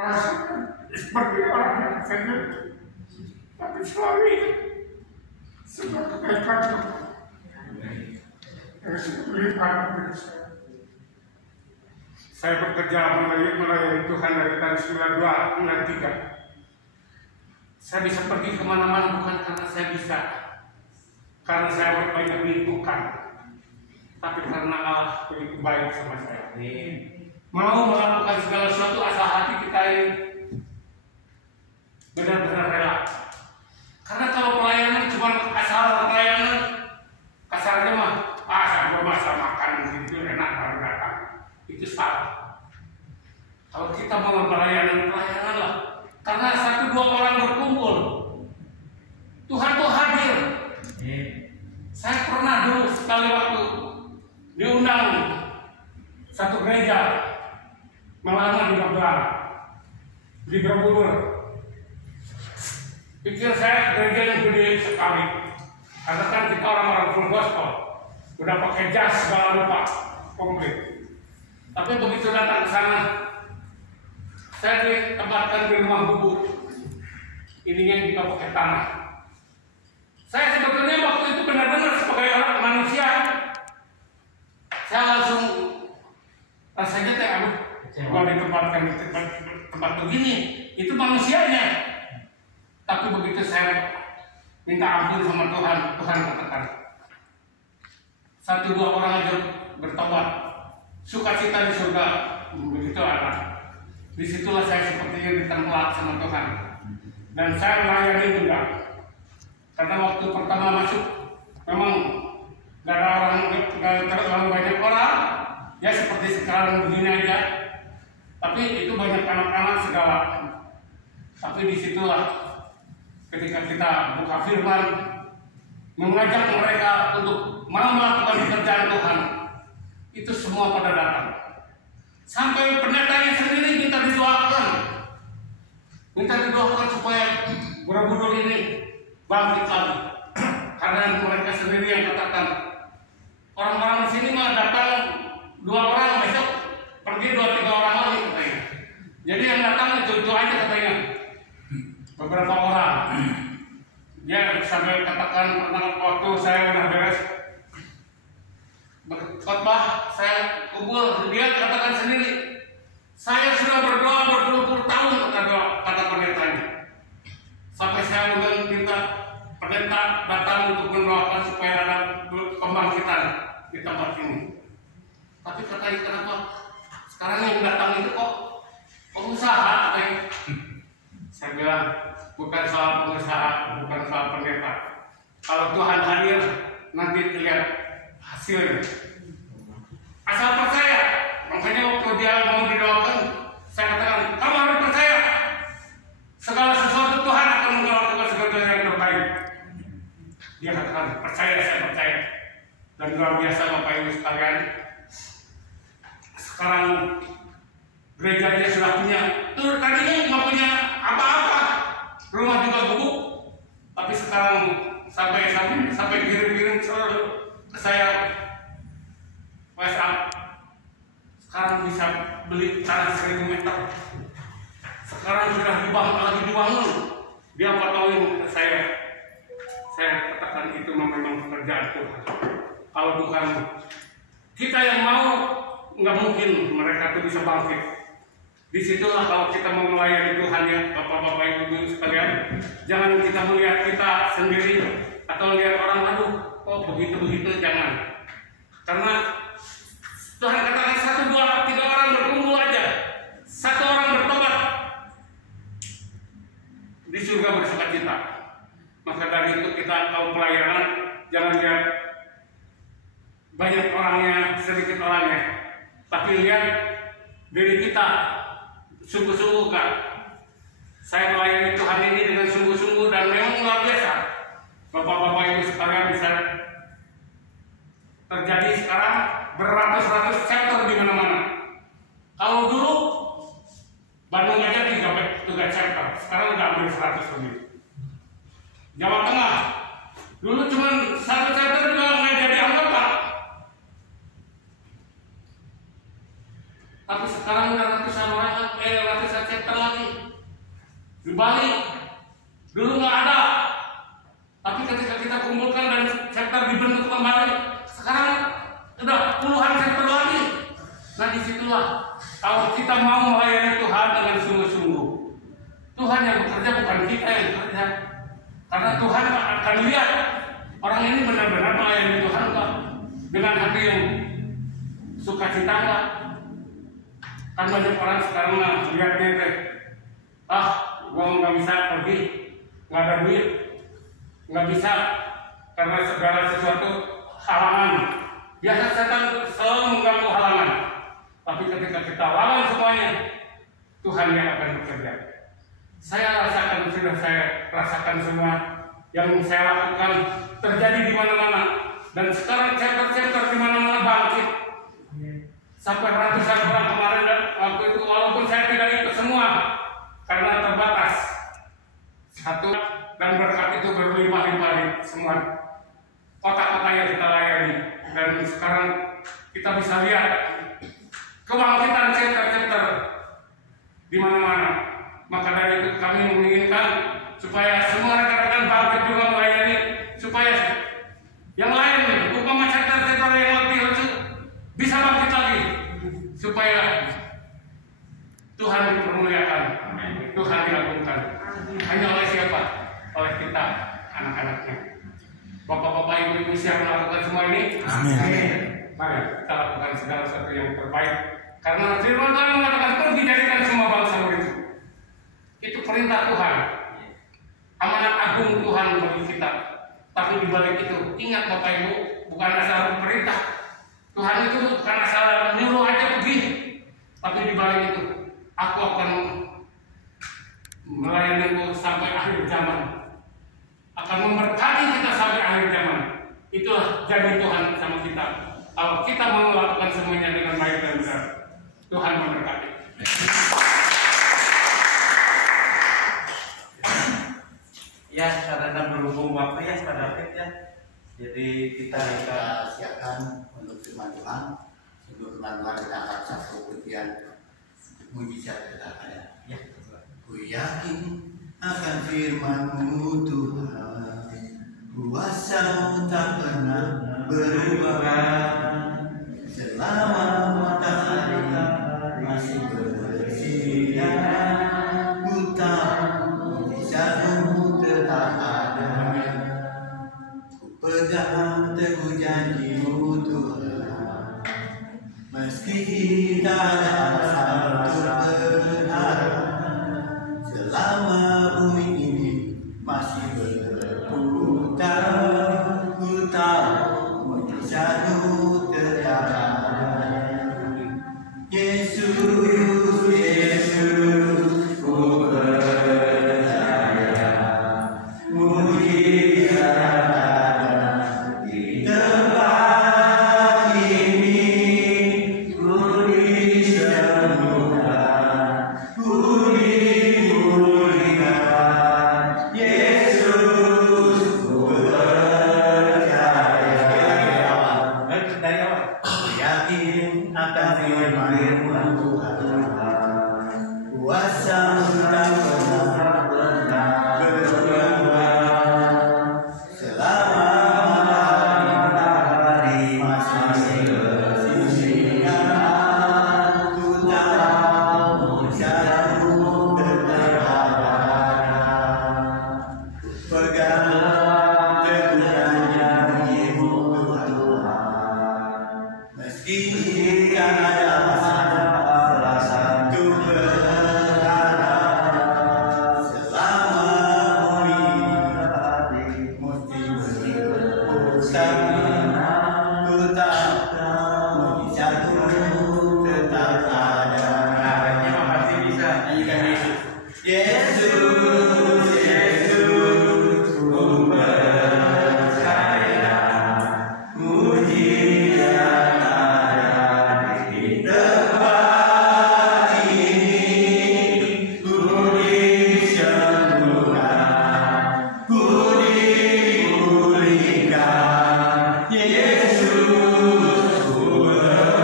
rasakan seperti orang yang sendiri, tapi selalu ingat sebuah kebaikan yang sudah berlimpah bagi saya. Saya bekerja melayani Tuhan dari tahun 92, 93. Saya bisa pergi kemana-mana bukan karena saya bisa, karena saya banyak dibutuhkan, tapi karena Allah begitu baik sama saya. Mau melakukan segala sesuatu asal hati kita ini benar-benar rela. Karena kalau pelayanan cuma asal pelayanan, kasarnya mah, saya belum masa makan gitu enak baru datang, itu salah. Kalau kita mau pelayanan lah, karena 1-2 orang berkumpul, Tuhan tuh hadir. Saya pernah dulu sekali waktu diundang satu gereja melamar di Bogor, di Borobudur. Pikir saya gereja yang gede sekali, karena kan kita orang-orang full gospel, udah pakai jas segala rupa komplit. Tapi begitu datang ke sana, saya ditempatkan di rumah bubuk. Ininya kita pakai tanah. Saya sebetulnya waktu itu benar-benar sebagai orang manusia, saya langsung rasanya kalau ditempatkan di tempat begini, itu manusianya. Tapi begitu saya minta ampun sama Tuhan, Tuhan katakan 1-2 orang aja bertobat, sukacita di surga, begitu ada. Disitulah saya sepertinya ditempelak sama Tuhan, dan saya melayani juga. Karena waktu pertama masuk, memang gak ada orang, gak terlalu banyak orang, ya seperti sekarang begini aja. Tapi itu banyak anak-anak segala. Tapi disitulah ketika kita buka firman, mengajak mereka untuk mau melakukan pekerjaan Tuhan, itu semua pada datang. Sampai pendetanya sendiri minta didoakan supaya Borobudur ini bangkit lagi. Karena mereka sendiri yang katakan, orang-orang di sini mah datang 2 orang, besok pergi 2-3 orang lagi katanya. Jadi yang datang itu aja katanya, beberapa orang. Dia sampai katakan waktu saya udah beres khotbah, saya kumpul, dia katakan sendiri, saya sudah berdoa berpuluh-puluh tahun, kata pendetanya. Sampai saya minta pendeta datang untuk mendoakan supaya ada pembangkitan di tempat ini. Tapi katanya kenapa sekarang yang datang itu kok pengusaha katanya. Saya bilang bukan soal pengusaha, bukan soal pendeta. Kalau Tuhan hadir, nanti terlihat hasilnya. Asal percaya. Makanya waktu dia mau didoakan, saya katakan, kamu harus percaya. Segala sesuatu Tuhan akan melakukan sesuatu yang terbaik. Dia katakan, percaya, saya percaya. Dan luar biasa Bapak Ibu sekalian, sekarang gerejanya sudah punya. Tuh tadinya nggak punya apa-apa, rumah juga gubuk. Tapi sekarang sampai kirim-kirim ke saya WhatsApp. Sekarang bisa beli tanah 1000 meter. Sekarang sudah dibangun. Dia fotoin ke saya. Saya katakan itu memang pekerjaan Tuhan. Kalau bukan kita yang mau, nggak mungkin mereka itu bisa bangkit. Disitulah kalau kita mau melayani Tuhan ya, Bapak-bapak Ibu sekalian, jangan kita melihat kita sendiri atau lihat orang lalu, kok begitu-begitu, jangan. Karena Tuhan katakan 1-2-3 orang berkumpul aja, 1 orang bertobat, di surga bersukacita. Maka dari itu kita tahu pelayanan, jangan lihat banyak orangnya, sedikit orangnya, tapi lihat diri kita sungguh-sungguh kan. Saya melayani Tuhan ini dengan sungguh-sungguh dan memang luar biasa. Bapak-bapak Ibu sekalian, bisa terjadi sekarang beratus-ratus chapter di mana-mana. Kalau dulu Bandung aja 3 chapter, sekarang udah hampir 100 lebih. Jawa Tengah dulu cuma 1 chapter juga nggak jadi anggota, tapi sekarang udah ratusan chapter lagi. Di Bali dulu nggak ada, tapi ketika kita kumpulkan dan chapter dibentuk kembali, sekarang udah puluhan chapter lagi. Nah disitulah kalau kita mau melayani Tuhan dengan sungguh-sungguh, Tuhan yang bekerja bukan kita yang bekerja. Karena Tuhan akan lihat orang ini benar-benar melayani Tuhan Pak dengan hati yang sukacita nggak. Kan banyak orang sekarang lihatnya teh, gua nggak bisa pergi, nggak ada duit, nggak bisa karena segala sesuatu halangan. Biasa setan selalu mengganggu halangan. Tapi ketika kita lawan semuanya, Tuhan yang akan bekerja. Saya sudah saya rasakan semua yang saya lakukan terjadi di mana-mana. Dan sekarang chapter-chapter di mana-mana bangkit. Sampai ratusan orang kemarin waktu itu, walaupun saya tidak ikut semua karena terbatas. Satu, dan berkat itu berlimpah-limpah di semua kota-kota yang kita layani. Dan sekarang kita bisa lihat kebangkitan chapter-chapter di mana-mana. Maka dari itu kami menginginkan supaya semua rekan-rekan bangkit juga melayani, supaya yang lain umpama chapter-chapter yang lebih lucu bisa bangkit lagi, supaya Tuhan dipermuliakan, Tuhan diagungkan. Hanya oleh siapa? Oleh kita, anak-anaknya. Bapak-bapak, ibu-ibu siap melakukan semua ini? Amin. Mari kita lakukan segala sesuatu yang terbaik. Karena firman Tuhan mengatakan pergi jadikan semua bangsa murid. Itu perintah Tuhan, amanat agung Tuhan bagi kita. Tapi di balik itu, ingat Bapak Ibu, bukan asal perintah Tuhan itu bukan asal nyuruh aja pergi. Tapi di balik itu, aku akan melayanimu sampai akhir zaman, akan memberkati kita sampai akhir zaman. Itulah janji Tuhan sama kita. Kalau kita mau melakukan semuanya dengan baik dan benar, Tuhan memberkati. Ya, karena berhubung waktu ya, Pak David ya. Jadi kita siapkan untuk firman Tuhan. Untuk firman Tuhan kita akan satu pujian mujizat kita ada. Ya, ku yakin akan firman-Mu Tuhan, kuasa-Mu tak pernah berubah. Selama matahari masih bersinar, ku tahu mujizat-Mu tetap ada. Ku pegang teguh janji-Mu Tuhan, meski kita ada satu berharap. Selama bumi ini masih berputar, ku tahu mujizat-Mu tetap ada. Yesus, Yesus, ku percaya mujizat ada di tempat ini. Ku disembuhkan, ku dimulihkan. Yesus, ku percaya. Dari awal, ku yakin akan firman Tuhan, kuasa-Mu tak pernah berubah. Selama matahari masih bersinar, ku tahu mujizat-Mu tetap ada. Ku pegang teguh janji-Mu Tuhan, meski ada satu berharap. Selama bumi ini mesti berputar, ku tahu mujizat-Mu tetap ada. Terima kasih bisa nyanyikan Yesus. Yesus, Yesus, ku percaya mujizat ada di tempat ini. Ku disembuhkan, ku dimulihkan. Yesus, ku percaya.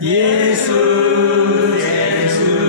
Yesus, Yesus,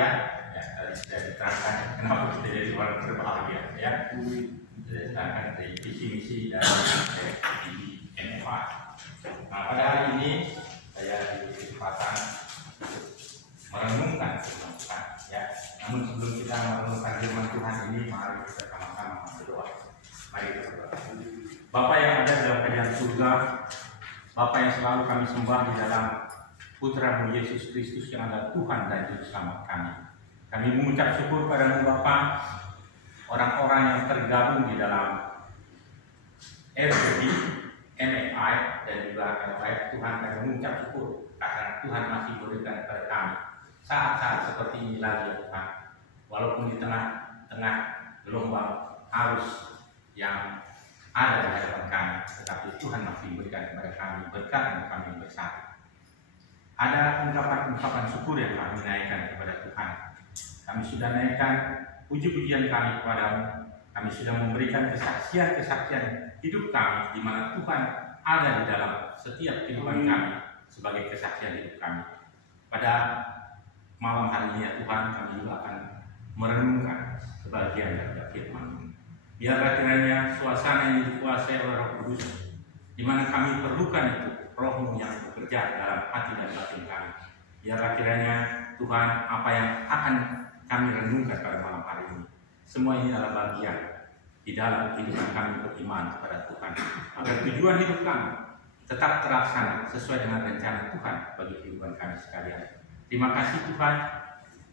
berbahagia. Ya, tadi sudah diterangkan kenapa kita jadi orang berbahagia. Ya, sudah diterangkan dari visi misi dari MFI. Nah, pada hari ini saya diberi kesempatan merenungkan firman Tuhan. Ya, namun sebelum kita merenungkan firman Tuhan ini, mari kita sama-sama berdoa. Mari kita berdoa. Bapa yang ada dalam kerajaan surga, Bapa yang selalu kami sembah di dalam Putra-Mu Yesus Kristus yang adalah Tuhan dan Juru Selamat kami. Kami mengucap syukur padamu Bapa, orang-orang yang tergabung di dalam FGD, MFI dan juga LFI. Tuhan, kami mengucap syukur karena Tuhan masih berikan kepada kami saat-saat seperti ini lagi ya Tuhan. Walaupun di tengah-tengah gelombang arus yang ada di hadapan kami, tetapi Tuhan masih memberikan kepada kami berkat yang kami bersama. Ada ungkapan-ungkapan syukur yang kami naikkan kepada Tuhan. Kami sudah naikkan puji-pujian kami kepadamu. Kami sudah memberikan kesaksian-kesaksian hidup kami, di mana Tuhan ada di dalam setiap kehidupan kami sebagai kesaksian hidup kami. Pada malam hari ini ya Tuhan, kami juga akan merenungkan kebahagiaan dari firman-Mu. Biarlah kiranya suasana yang dikuasai oleh Roh Kudus, di mana kami perlukan itu, Roh-Mu yang bekerja dalam hati dan batin kami. Biarlah kiranya Tuhan, apa yang akan kami renungkan pada malam hari ini, semua ini adalah bagian di dalam kehidupan kami beriman kepada Tuhan, agar tujuan hidup kami tetap terlaksana sesuai dengan rencana Tuhan bagi kehidupan kami sekalian. Terima kasih Tuhan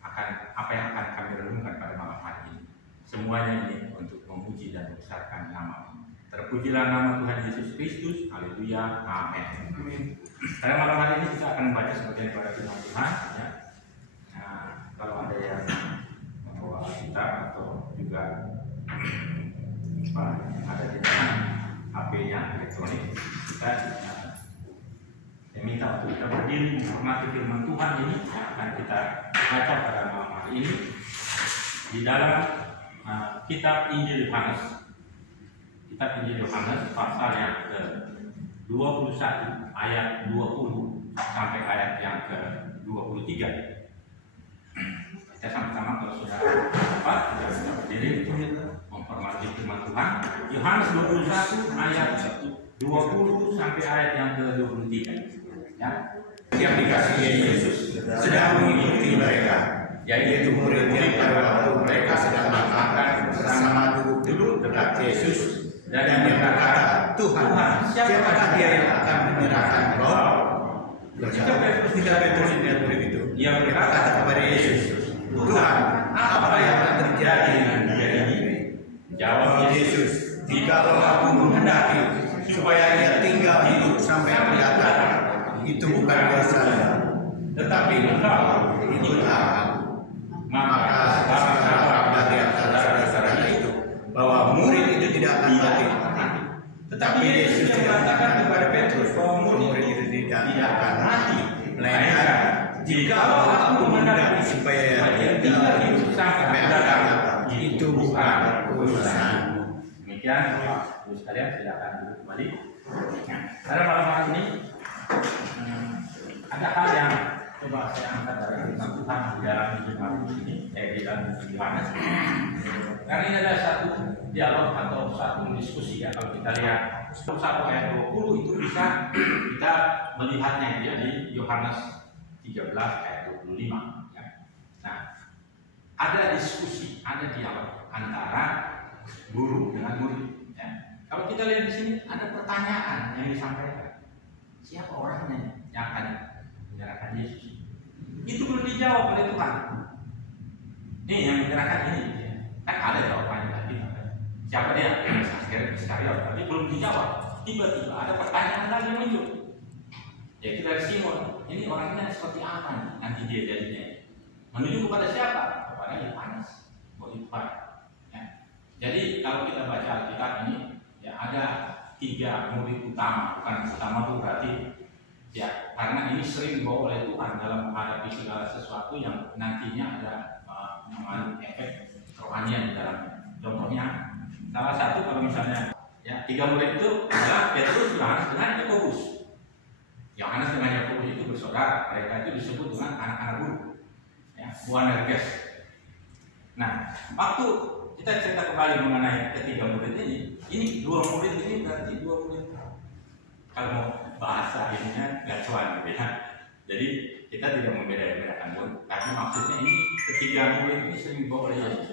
akan apa yang akan kami renungkan pada malam hari ini. Semuanya ini untuk memuji dan membesarkan nama-Mu. Terpujilah nama Tuhan Yesus Kristus. Haleluya. Amin. Pada malam hari ini kita akan membaca sebagian pada firman Tuhan. Ya. Nah, kalau ada yang membawa kitab atau juga ada di dalam HP-nya elektronik, kita minta untuk kita berdiri menghormati firman Tuhan ini yang akan kita baca pada malam hari ini di dalam kitab Injil Yohanes. Kitab Injil Yohanes pasal yang ke-21 ayat 20 sampai ayat yang ke-23. Kita sama-sama kalau sudah dapat kita bisa berdiri menghormati firman Tuhan. Yohanes 21 ayat 20 sampai ayat yang ke-23. Ya. Yang dikasihi Yesus sedang mengikuti mereka, yaitu murid-murid pada waktu mereka sedang makan bersama duduk dekat Yesus, dan dia berkata, Tuhan, siapakah dia yang akan menyerahkan Roh? Ketika Petrus melihat murid itu, ia berkata kepada Yesus, Tuhan, apa yang akan terjadi dengan dia ini? Jawab Yesus, jikalau aku menghendaki supaya ia tinggal hidup sampai mendatang, itu bukan urusannya, tetapi engkau ikutlah aku. Maka sekarang bagi antara saudara-saudara itu bahwa murid itu tidak akan mati. Tetapi Yesus mengatakan kepada Petrus bahwa murid itu tidak akan mati, melainkan jikalau aku menghendaki supaya ia tinggal hidup sampai mendatang, itu bukan urusanmu. Demikian, Bapak sekalian silakan duduk kembali. Pada malam hari ini ada hal yang coba saya angkat dari firman Tuhan di dalam hidup ini, di dalam Yohanes. Karena ini adalah satu dialog atau satu diskusi ya. Kalau kita lihat 1 ayat 20 itu bisa kita melihatnya ya di Yohanes 13 ayat 25. Ya. Nah, ada diskusi, ada dialog antara guru dengan murid. Ya. Kalau kita lihat di sini ada pertanyaan yang disampaikan. Siapa orangnya yang akan menyerahkan Yesus? Itu belum dijawab oleh Tuhan. Nih yang menyerahkan ini, kan ada jawabannya tadi. Siapa dia? Iskariot. Tapi belum dijawab. Tiba-tiba ada pertanyaan lagi muncul. Yaitu dari Simon. Ini orangnya seperti apa nih? Nanti dia jadinya. Menuju kepada siapa? Kepada Yohanes. Tuhan. Ya. Jadi kalau kita baca Alkitab ini, ya ada 3 murid utama. Bukan utama itu berarti ya, karena ini sering dibawa oleh Tuhan dalam menghadapi segala sesuatu yang nantinya ada mengandung efek kerohanian di dalamnya. Contohnya, salah satu kalau misalnya ya 3 murid itu adalah Petrus, Yohanes dengan Yakobus. Yohanes dengan Yakobus itu bersaudara, mereka itu disebut dengan anak-anak guru. Ya. Boanerges. Nah, waktu kita cerita kembali mengenai ketiga murid ini dua murid ini berarti dua murid. Kalau mau bahasa ininya gacuan gitu ya. Jadi kita tidak membedakan murid, tapi maksudnya ini ketiga murid ini sering dibawa oleh Yesus,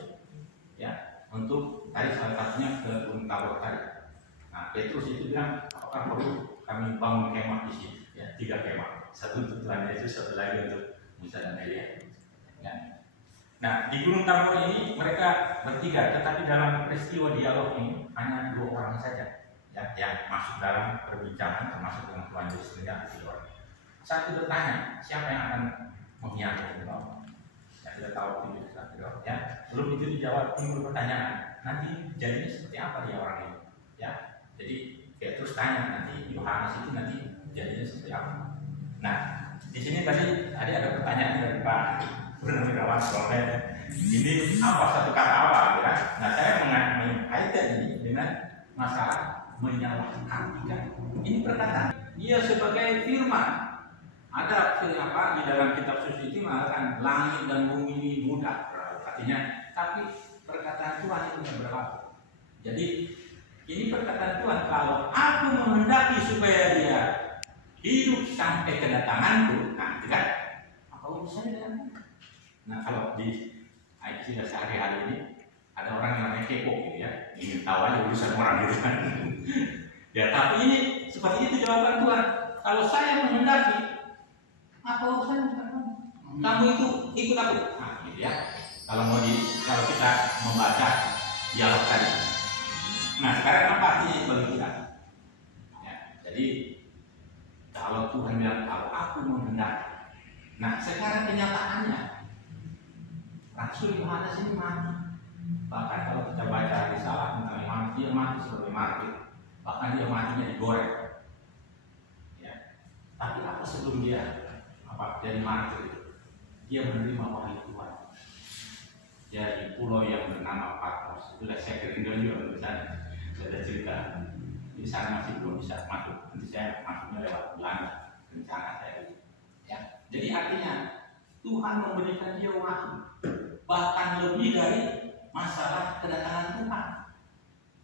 ya, untuk tadi salah satunya ke Gunung Tabor tadi. Nah, Petrus itu bilang, apakah perlu kami bangun kemah di sini? Ya, 3 kemah, satu untuk Tuhan Yesus, satu lagi untuk Musa dan Elia. Ya. Nah, di Gunung Tabor ini mereka bertiga, tetapi dalam peristiwa dialog ini hanya 2 orang saja, ya, yang masuk dalam perbincangan termasuk dengan Tuhan Yesus sendiri. Satu bertanya, siapa yang akan mengkhianati Allah? Ya, tidak tahu itu ya. Belum itu dijawab, timbul pertanyaan, nanti jadinya seperti apa dia orang ini? Ya, jadi Petrus tanya, nanti Yohanes itu nanti jadinya seperti apa? Nah, di sini tadi ada pertanyaan dari Pak Purnawirawan soalnya ini apa satu kata apa? Ya? Nah, saya mengaitkan ini dengan masalah menyalahartikan. Ini perkataan dia sebagai firman. Ada apa di dalam kitab suci itu mengatakan langit dan bumi ini mudah berlalu, artinya tapi perkataan Tuhan itu yang berlaku. Jadi ini perkataan Tuhan, kalau aku menghendaki supaya dia hidup sampai kedatanganku, nah tidak apa urusannya dengan. Nah, kalau di istilah sehari-hari ini ada orang yang namanya kepo gitu ya, ingin tahu aja urusan orang gitu kan. Ya, tapi ini seperti itu jawaban Tuhan. Kalau saya menghendaki, apa urusannya dengan kamu? Kamu itu ikut aku. Nah, gitu ya. Kalau kita membaca dialog tadi. Nah, sekarang apa artinya bagi kita? Ya, jadi kalau Tuhan bilang kalau aku menghendaki. Nah, sekarang kenyataannya Rasul Yohanes ini mati. Bahkan kalau kita baca risalah tentang Yohanes, dia mati sebagai martir. Bahkan dia matinya digoreng. Ya. Tapi apa sebelum dia jadi martir? Dia menerima wahyu Tuhan. Ya, di pulau yang bernama Patmos. Itulah saya kira juga di sana. Saya cerita di sana masih belum bisa masuk. Nanti saya masuknya lewat Belanda. Rencana saya. Ya. Jadi artinya Tuhan memberikan dia wahyu. Bahkan lebih dari masalah kedatangan Tuhan.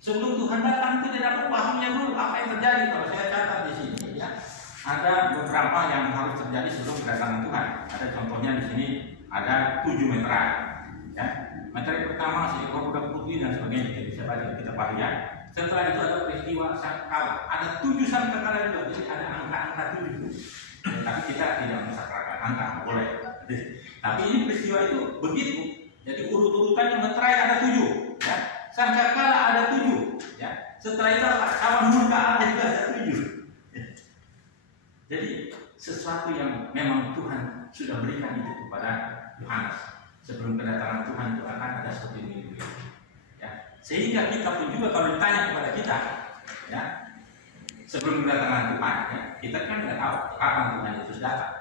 Sebelum Tuhan datang itu tidak dapat wahyunya dulu apa yang terjadi. Kalau saya catat di sini, ya, ada beberapa yang harus terjadi sebelum kedatangan Tuhan. Ada contohnya di sini ada 7 meterai. Ya. Meterai pertama seekor kuda putih dan sebagainya bisa baca kita baca. Setelah itu ada peristiwa sangkakala. Ada 7 sangkakala juga. Jadi ada angka-angka 7. Ya, tapi kita tidak mensakrakan angka, boleh. Tapi ini peristiwa itu begitu. Jadi urut-urutannya meterai ada 7. Ya. Sangkakala ada 7. Ya. Setelah itu awan murka ada juga ada 7. Ya. Jadi sesuatu yang memang Tuhan sudah berikan itu kepada Yohanes. Sebelum kedatangan Tuhan itu akan ada seperti ini. Ya. Sehingga kita pun juga kalau ditanya kepada kita, ya, sebelum kedatangan Tuhan, ya, kita kan tidak tahu kapan Tuhan Yesus datang.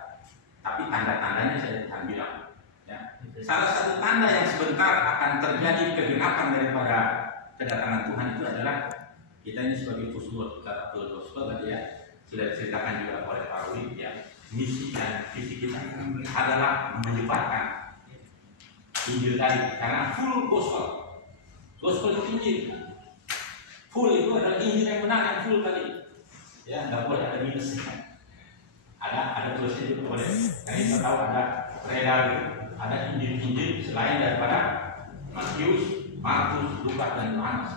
Tapi tanda-tandanya saya akan bilang. Ya. Salah satu tanda yang sebentar akan terjadi kegenapan daripada kedatangan Tuhan itu adalah kita ini sebagai full gospel tadi ya sudah diceritakan juga oleh Pak Rudi ya, misi dan visi kita adalah menyebarkan Injil tadi karena full gospel itu Injil. Full itu adalah Injil yang benar yang full tadi. Ya, nggak boleh ada minusnya. Ada tulisnya juga boleh. Karena kita tahu ada beredar, ada Injil selain daripada Matius, Markus, Lukas dan Yohanes.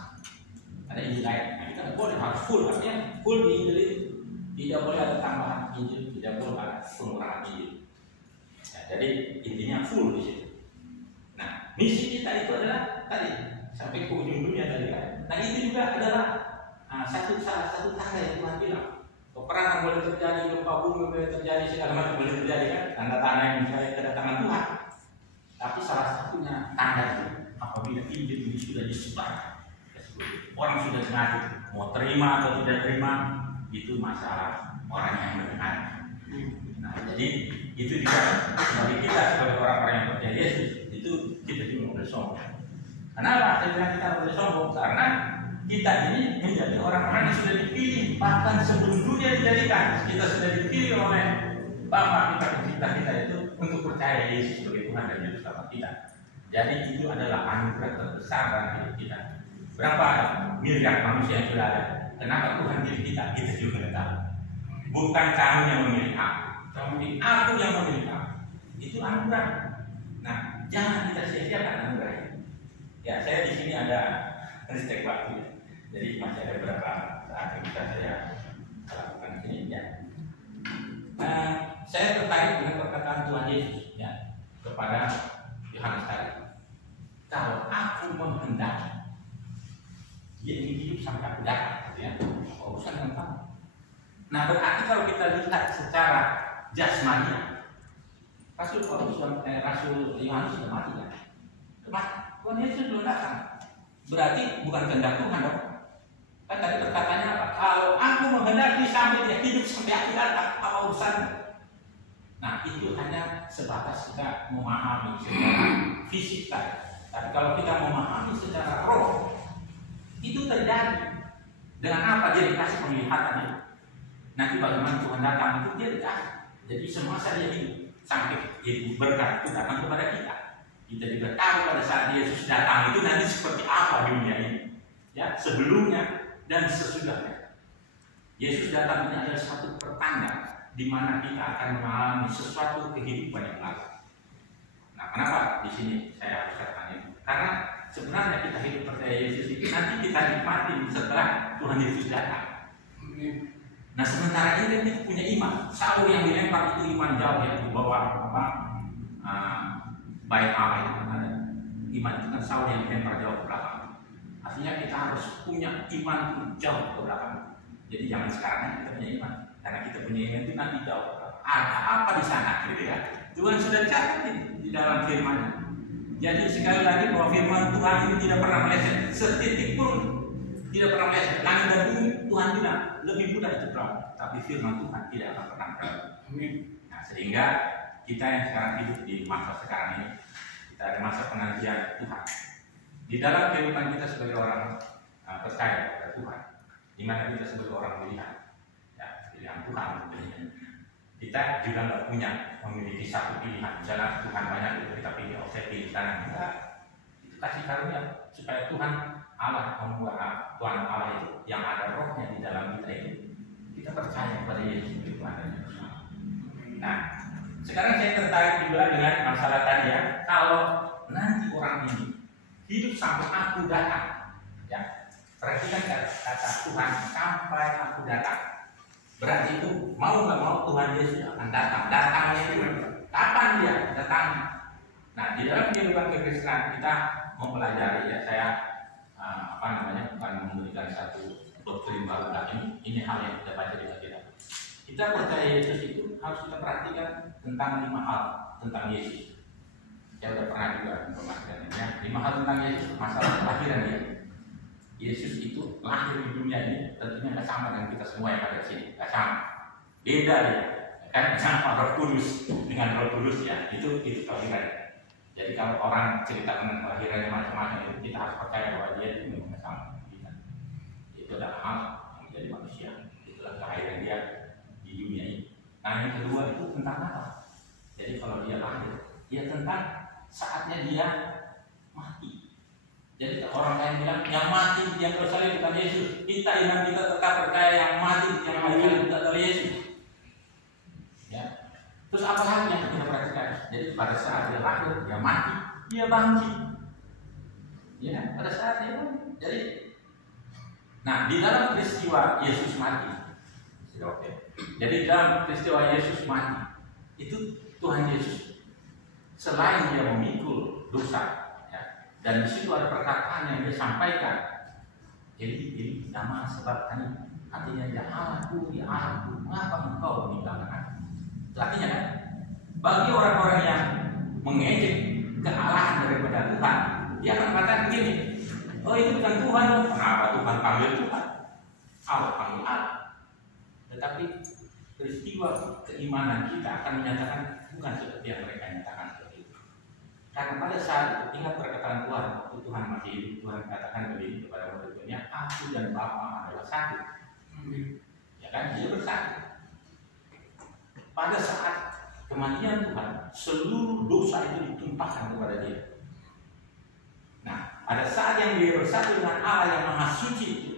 Ada Injil lain. Nah, kita nggak boleh harus full, artinya full di Injil itu. Tidak boleh ada tambahan Injil, tidak boleh ada pengurangan Injil. Ya, jadi intinya full di situ. Nah, misi kita itu adalah tadi sampai ke ujung dunia tadi kan. Nah, itu juga adalah salah satu tanda yang Tuhan bilang. Peperangan boleh terjadi, gempa bumi boleh terjadi, segala macam boleh terjadi kan. Tanda-tanda yang misalnya kedatangan Tuhan. Tapi salah satunya tanda itu apabila Injil ini sudah disebar, orang sudah mengaku mau terima atau tidak terima. Itu masalah orang yang mendengar. Nah, jadi itu juga bagi kita sebagai orang-orang yang percaya Yesus itu kita juga boleh sombong. Kenapa saya bilang kita boleh sombong? Karena kita ini menjadi orang-orang yang sudah dipilih bahkan sebelum dunia dijadikan. Kita sudah dipilih oleh Bapa kita pencipta kita itu untuk percaya Yesus sebagai Tuhan dan Juru Selamat kita. Jadi itu adalah anugerah terbesar dalam hidup kita. Berapa miliar manusia yang sudah ada? Kenapa Tuhan pilih kita? Kita juga tidak tahu. Bukan kamu yang memilih aku, tapi aku yang memilih kamu. Itu anugerah. Nah, jangan kita sia-siakan anugerah itu. Ya, saya di sini ada ristek waktu. Jadi masih ada beberapa saat yang bisa saya lakukan di sini. Ya. Saya tertarik dengan perkataan Tuhan Yesus ya, kepada Yohanes tadi. Kalau aku menghendaki, dia ingin hidup sampai aku datang, ya. Urusan dengan kamu. Nah, berarti kalau kita lihat secara jasmani, Rasul Yohanes sudah mati ya. Tuhan Yesus belum datang. Berarti bukan kehendak Tuhan dong. Kan tadi perkataannya apa? Kalau aku menghendaki sampai dia hidup sampai aku datang, apa urusannya? Nah, itu hanya sebatas kita memahami secara fisik tadi. Tapi kalau kita memahami secara roh, itu terjadi. Dengan apa? Dia dikasih penglihatannya. Nanti bagaimana Tuhan datang itu dia dikasih. Jadi semasa dia hidup sampai itu berkat itu datang kepada kita. Kita juga tahu pada saat Yesus datang itu nanti seperti apa dunia ini. Ya, sebelumnya dan sesudahnya. Yesus datang ini adalah satu pertanda di mana kita akan mengalami sesuatu kehidupan yang baru. Nah, kenapa di sini saya harus katakan ini? Karena sebenarnya kita hidup percaya Yesus itu nanti kita nikmati setelah Tuhan Yesus datang. Nah, sementara ini kita punya iman. Saul yang dilempar itu iman jauh ya, di bawah baik Allah itu ada. Iman itu kan Saul yang dilempar jauh ke belakang. Artinya kita harus punya iman jauh ke belakang. Jadi jangan sekarang kita punya iman. Karena kita punya iman itu nanti jauh. Ada apa di sana gitu ya? Tuhan sudah catat di dalam firman-Nya. Jadi sekali lagi bahwa firman Tuhan ini tidak pernah meleset, setitik pun tidak pernah meleset. Langit dan bumi Tuhan bilang lebih mudah itu berlalu, tapi firman Tuhan tidak akan pernah berlalu. Nah, sehingga kita yang sekarang hidup di masa sekarang ini, kita ada masa penantian Tuhan. Di dalam kehidupan kita sebagai orang percaya kepada Tuhan, di mana kita sebagai orang pilihan, ya, pilihan Tuhan. Kita juga nggak punya memiliki satu pilihan. Misalnya Tuhan banyak itu kita pilih, oh saya pilih sana. Enggak. Itu kasih karunia supaya Tuhan Allah membuat Tuhan Allah itu yang ada rohnya di dalam kita itu. Kita percaya kepada Yesus itu Tuhan dan Yesus. Nah, sekarang saya tertarik juga dengan masalah tadi ya. Kalau nanti orang ini hidup sampai aku datang, ya, perhatikan kata Tuhan sampai aku datang. Berarti itu mau nggak mau Tuhan Yesus akan datang. Datangnya itu kapan dia datang? Nah, di dalam kehidupan kekristenan kita mempelajari ya, saya bukan memberikan satu doktrin baru lagi. Ini hal yang kita baca di Alkitab. Kita percaya Yesus itu harus kita perhatikan tentang 5 hal tentang Yesus. Saya sudah pernah juga informasikannya. 5 hal tentang Yesus, masalah kelahiran dia. Yesus itu lahir di dunia ini tentunya tidak sama dengan kita semua yang ada di sini, tidak sama. Beda dia, kan sama Roh Kudus dengan Roh Kudus ya, itu kelahiran. Jadi kalau orang cerita tentang kelahirannya macam-macam itu kita harus percaya bahwa dia itu memang sama dengan kita. Itu adalah hal yang menjadi manusia, itulah kelahiran dia di dunia ini. Nah, yang kedua itu tentang apa? Jadi kalau dia lahir, dia tentang saatnya dia mati. Jadi orang lain bilang yang mati yang tersalib bukan Yesus. Kita iman kita tetap percaya yang mati yang tersalib bukan dari Yesus. Ya. Terus apa lagi yang kita perhatikan? Jadi pada saat dia lahir, dia mati, dia bangkit. Ya, pada saat dia mati. Jadi, nah di dalam peristiwa Yesus mati, jadi dalam peristiwa Yesus mati, itu Tuhan Yesus selain dia memikul dosa. Dan di situ ada perkataan yang dia sampaikan. Jadi nama sebab tadi artinya ya Allahku, mengapa engkau meninggalkan aku? Artinya kan, bagi orang-orang yang mengejek kealahan daripada Tuhan, dia akan mengatakan begini, oh itu bukan Tuhan, kenapa Tuhan panggil Tuhan? Allah panggil Allah. Tetapi peristiwa keimanan kita akan menyatakan bukan seperti yang mereka nyatakan. Karena pada saat itu ingat perkataan Tuhan, waktu Tuhan masih hidup, Tuhan katakan begini kepada murid-muridnya, aku dan Bapa adalah satu. Ya kan, dia bersatu. Pada saat kematian Tuhan, seluruh dosa itu ditumpahkan kepada dia. Nah, pada saat yang dia bersatu dengan Allah yang Maha Suci itu,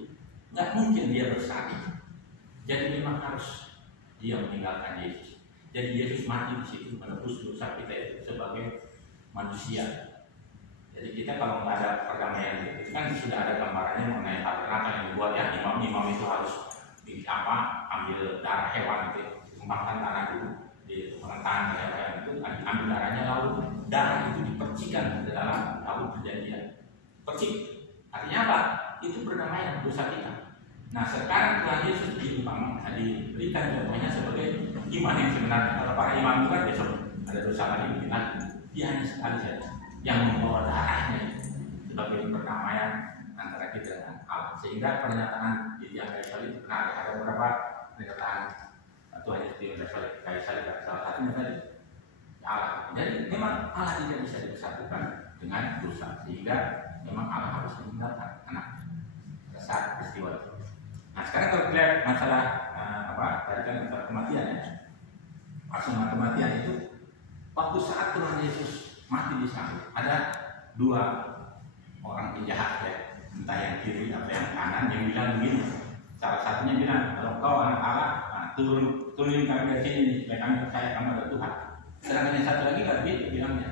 nggak mungkin dia bersalah. Jadi memang harus dia meninggalkan Yesus. Jadi Yesus mati di situ menebus dosa kita itu sebagai manusia. Jadi kita kalau nggak ada perdamaian itu kan sudah ada gambarannya mengenai tabernakel yang dibuat ya, imam itu harus ambil darah hewan itu, ditumpahkan tanah dulu, ditumpahkan tanah hewan itu, ambil darahnya lalu darah itu dipercikan ke dalam tabut perjanjian. Percik, artinya apa? Itu perdamaian dosa kita. Nah sekarang Tuhan Yesus diberikan contohnya sebagai iman yang sebenarnya. Kalau para imam itu kan besok ada dosa lagi, kita dia hanya sekali saja yang membawa darahnya sebagai perdamaian antara kita dengan Allah. Sehingga pernyataan di tiang kayu salib ada beberapa pernyataan Tuhan Yesus di kayu salib, salah satunya tadi Allah. Jadi memang Allah tidak bisa disatukan dengan dosa, sehingga memang Allah harus meninggalkan anak saat peristiwa itu. Nah sekarang kalau lihat masalah tadi kan masalah kematian ya, masalah kematian itu waktu saat Tuhan Yesus mati di sana ada dua orang penjahat ya, entah yang kiri atau yang kanan, yang bilang begini. Salah satunya bilang, kalau kau anak Allah, turunin kami dari sini supaya kami percaya kamu ada Tuhan. Sedangkan yang satu lagi nggak begitu bilangnya.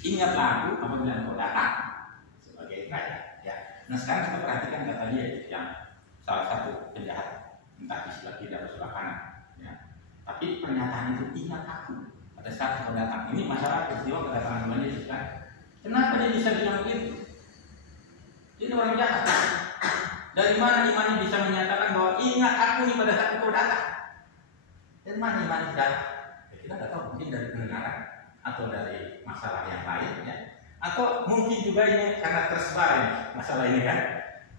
Ingatlah aku apabila kau datang sebagai raja. Ya. Nah sekarang kita perhatikan kata dia yang salah satu penjahat, entah di sebelah kiri atau sebelah kanan. Ya. Tapi pernyataan itu ingat aku pada saat kau datang. Ini masalah peristiwa kedatangan Tuhan Yesus kan. Kenapa dia bisa bilang begitu? Ini orang jahat. Dari mana iman bisa menyatakan bahwa ingat aku nih pada saat kau datang? Dari mana iman itu datang? Ya, kita tidak tahu, mungkin dari pendengaran atau dari masalah yang lain ya. Atau mungkin juga ini karena tersebar ya, masalah ini kan.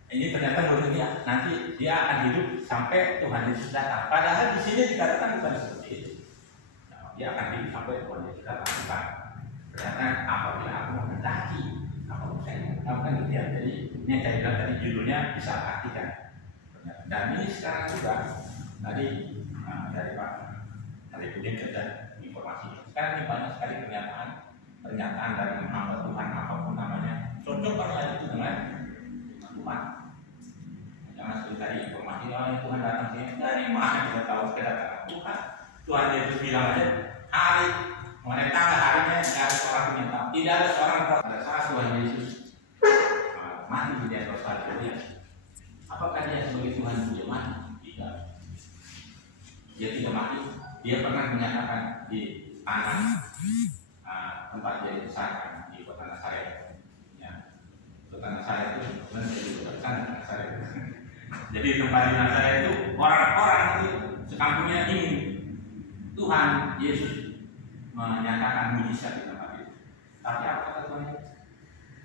Ini ternyata menurut dia nanti dia akan hidup sampai Tuhan Yesus datang. Padahal di sini dikatakan bukan seperti itu. Nah, dia akan hidup sampai Tuhan Yesus datang. Bukan. Ternyata apabila aku menghendaki, apapun saya kan gitu ya. Jadi ini yang saya bilang tadi judulnya bisa artikan. Dan ini sekarang juga tadi dari Pak Pudin dan informasi. Sekarang ini banyak sekali pernyataan dari hamba Tuhan apapun namanya. Cocokkanlah itu dengan Tuhan. Jangan seperti tadi informasi Tuhan datang sini. Dari mana kita tahu kedatangan Tuhan? Tuhan Yesus bilang aja hari mengenai tanggal harinya tidak ada seorang yang tahu. Tidak ada seorang yang tahu. Pada saat Tuhan Yesus mati di atas salib dia, apakah dia sebagai Tuhan dia mati? Tidak. Dia tidak mati. Dia pernah menyatakan di tanah tempat dia dibesarkan di kota Nazaret. Ya. Kota Nazaret itu menjadi kota Nazaret. Jadi tempat di Nazaret itu orang-orang itu sekampungnya ingin Tuhan Yesus menyatakan mujizat di tempat itu. Tapi apa kata Tuhan?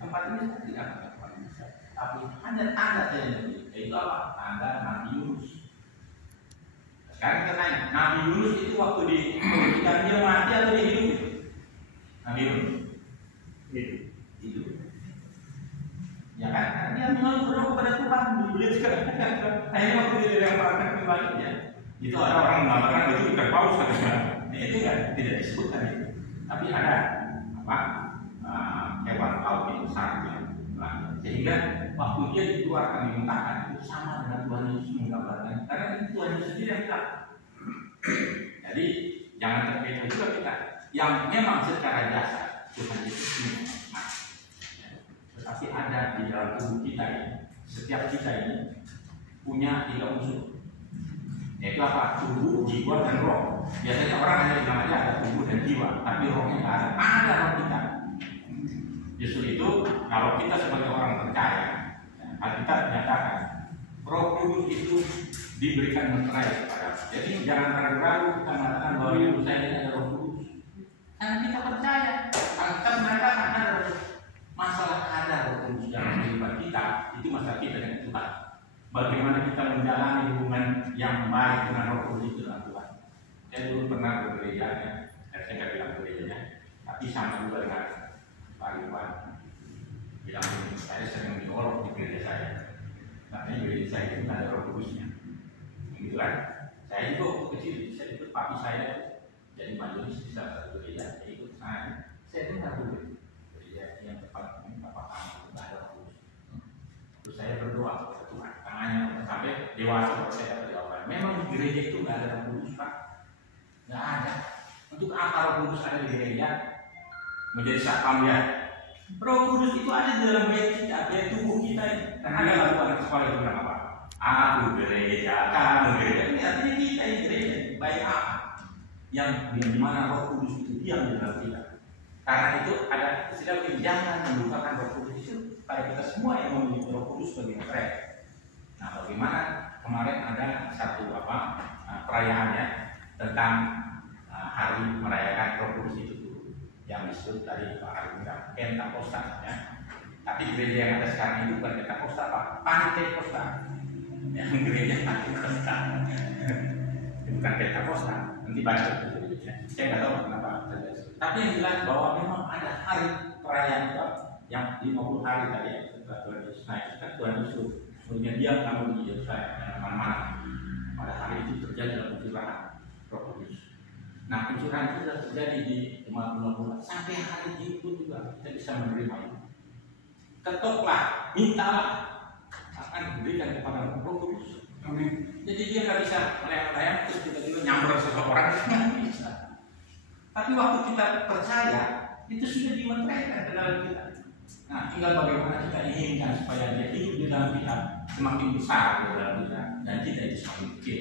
Tempat ini tidak melakukan mujizat, tapi hanya tanda saja. Yaitu apa? Tanda Nabi Yunus. Sekarang kita tanya, Nabi Yunus itu waktu ketika dia mati atau dia hidup? Nabi Yunus hidup. Ya kan? Karena dia mengeluh berdoa kepada Tuhan, dibeli sekarang. Akhirnya waktu dia dilemparkan kembali ya. Itu ada orang mengatakan itu ikan paus katanya. Itu tidak disebutkan itu. Tapi ada hewan paus yang besar yang sehingga waktu dia dikeluarkan dimuntahkan itu sama dengan Tuhan Yesus menggambarkan. Karena itu Tuhan Yesus sendiri yang bilang. Jadi jangan terpecah juga kita. Yang memang secara dasar Tuhan Yesus ini mati. Tetapi ada di dalam tubuh kita ini, setiap kita ini punya 3 unsur. Yaitu apa? Tubuh, jiwa, dan roh. Biasanya orang hanya bilang aja ada tubuh dan jiwa, tapi rohnya tidak ada. Ada roh kita. Justru itu, kalau kita sebagai orang percaya, Alkitab menyatakan Roh Kudus itu diberikan meterai kepada kita. Jadi jangan ragu-ragu kita mengatakan bahwa hidup saya ini ada Roh Kudus. Karena kita percaya, Alkitab mengatakan ada masalah ada Roh Kudus dalam kehidupan kita, itu masalah kita dengan Tuhan. Bagaimana kita menjalani hubungan yang baik dengan Roh Kudus itu dengan Tuhan. Saya dulu pernah bergereja, saya nggak bilang bergerejanya, tapi sama juga dengan Pak Iwan. Bilang saya sering diolok di gereja saya, karena gereja saya itu ada Roh Kudusnya. Gitu kan? Saya juga waktu kecil, saya ikut papi saya jadi majelis di salah satu gereja ikut saya dengar dulu gereja yang tepat ini Bapak kami tidak ada kudus. Terus saya berdoa kepada Tuhan, tangannya sampai dewasa saya dapat jawaban. Memang di gereja itu nggak ada kudus Pak, nggak ada. Untuk apa Roh Kudus ada di gereja? Menjadi satpam ya. Roh Kudus itu ada di dalam bayi tubuh kita ini. Dan ada lagu anak sekolah itu bilang apa? Aku gereja, kamu gereja. Ini artinya kita ini gereja. Baik apa? Yang dimana Roh Kudus itu diam di dalam kita. Karena itu ada istilah jangan melupakan Roh Kudus itu. Pada kita semua yang memiliki Roh Kudus sebagai mereka. Nah, bagaimana kemarin ada satu perayaannya tentang hari merayakan Roh Kudus itu yang disebut tadi Pak Arwinda Pentakosta ya. Tapi gereja yang ada sekarang itu bukan Pentakosta Pak, Pantekosta. Yang gereja Pantekosta. Bukan Pentakosta. Nanti baca itu. Saya nggak tahu kenapa. Tapi yang jelas bahwa memang ada hari perayaan itu yang 50 hari tadi setelah Tuhan Yesus naik, kan Tuhan Yesus sebenarnya dia kamu di Yerusalem mana-mana. Pada hari itu terjadi pencurahan Roh Kudus. Nah, pencurahan itu sudah terjadi di jemaat bulan sampai hari ini pun juga kita bisa menerima itu. Ketoklah, mintalah akan diberikan kepada Roh Kudus. Amin. Jadi dia nggak bisa melayang-layang terus tiba-tiba nyamber seseorang, nggak bisa. Tapi waktu kita percaya itu sudah dimeteraikan ke dalam kita. Nah, tinggal bagaimana kita inginkan supaya dia hidup di dalam kita semakin besar di dalam kita dan kita itu semakin kecil.